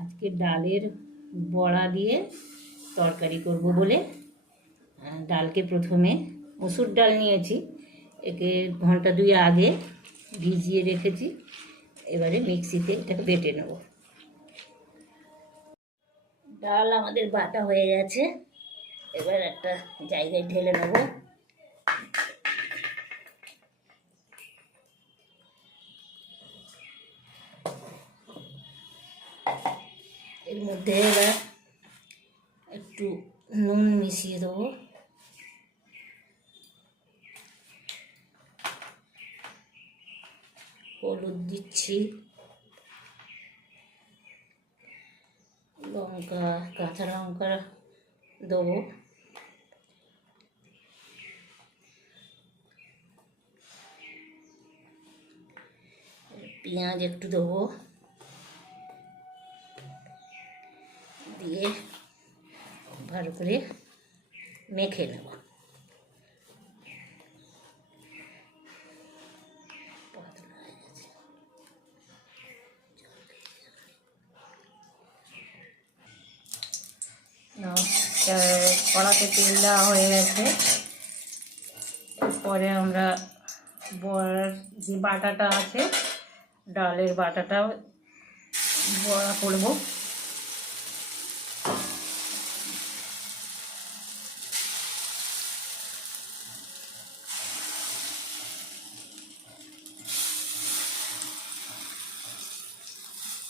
আজকে ডালের বড়া দিয়ে তরকারি করব বলে ডালকে প্রথমে মসুর ডাল নিয়েছি, একে ঘন্টা 2 আগে ভিজিয়ে রেখেছি। এবারে মিক্সিতে এটাকে বেটে নেব। ডাল আমাদের বাটা হয়ে গেছে, এবার একটা জায়গায় ঢেলে নেব। এর মধ্যে এবার একটু নুন মিশিয়ে দেবো, হলুদ দিচ্ছি, লঙ্কা, কাঁচা লঙ্কা দেবো, পেঁয়াজ একটু দেবো, দিয়ে ভালো করে মেখে নেব। কড়াতে তেল দেওয়া হয়ে গেছে। এরপরে আমরা বড়ার যে বাটাটা আছে, ডালের বাটাটা বড়া করব।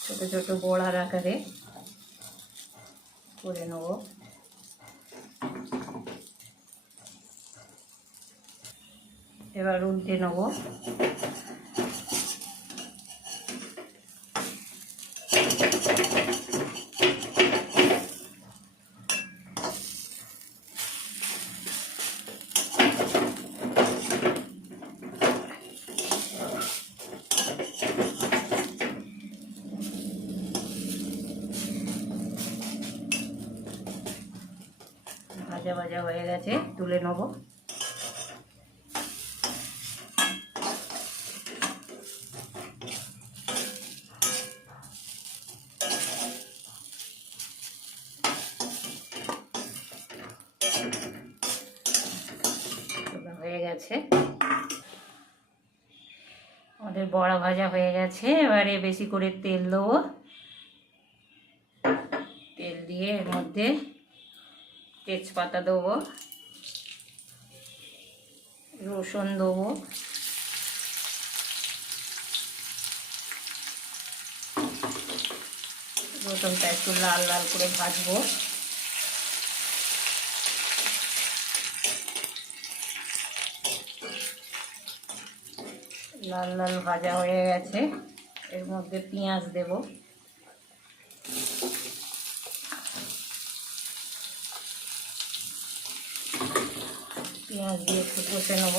ছোট ছোট বড়ার আকারে করে নেব। এবার উল্টে নেব। ভাজা ভাজা হয়ে গেছে, তুলে নেব। হয়ে গেছে, আমাদের বড়া ভাজা হয়ে গেছে। এবারে বেশি করে তেল দেবো। তেল দিয়ে এর মধ্যে তেজপাতা দেবো, রসুন দেবো, রসুনটা একটু লাল লাল করে ভাজবো। লাল লাল ভাজা হয়ে গেছে, এর মধ্যে পেঁয়াজ দেব। পেঁয়াজ দিয়ে একটু কষে নেব।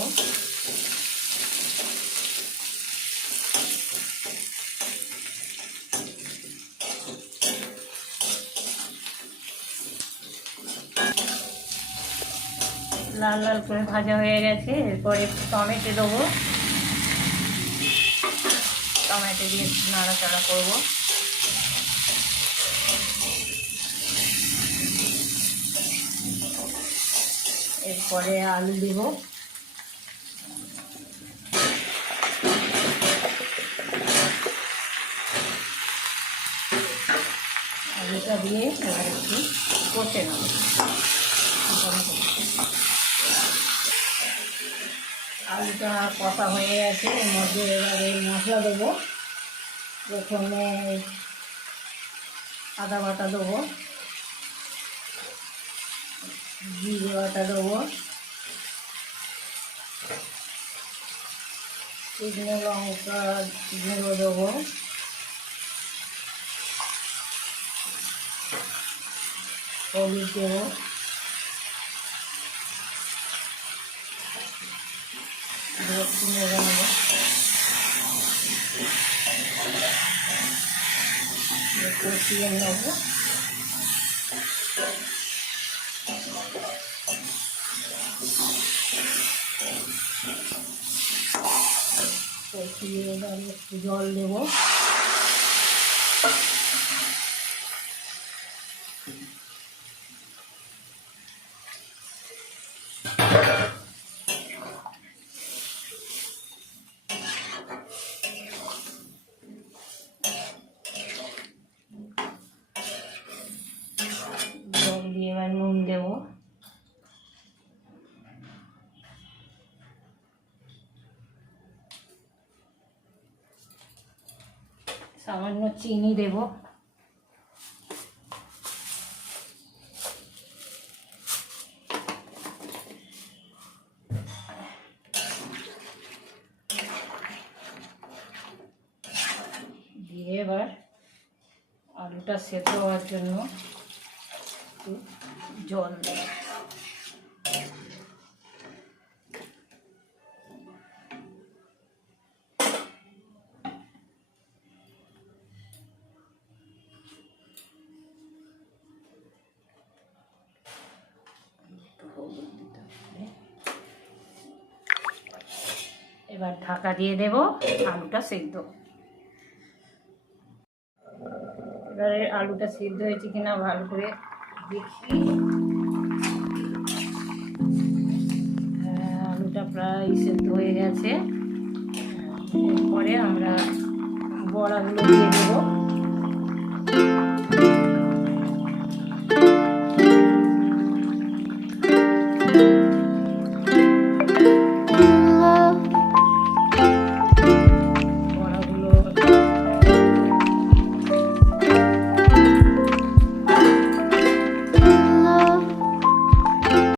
লাল লাল করে ভাজা হয়ে গেছে, এরপরে টমেটো দেবো। টমেটো দিয়ে নাড়াচাড়া করব। এরপরে আলু দেব। আলুটা দিয়ে এবার একটু কষে নেব। আলুটা কষা হয়ে গেছে, এর মধ্যে এবারে মশলা দেবো। প্রথমে আদা বাটা দেবো, জিরে বাটা দেবো, শুকনো লঙ্কা গুঁড়ো দেবো, হলুদ দেবো, কষিয়ে নেব। কষিয়ে এবার একটু জল দেবো। জল দিয়ে এবার নুন দেবো। সামান্য চিনি দেব। দিয়ে এবার আলুটা সেদ্ধ হওয়ার জন্য একটু জল দেব। এবার ঢাকা দিয়ে দেব, আলুটা সেদ্ধ। এবারে আলুটা সিদ্ধ হয়েছে কিনা ভালো করে দেখি। আলুটা প্রায় সেদ্ধ হয়ে গেছে। এরপরে আমরা বড়াগুলো দিয়ে দেবো।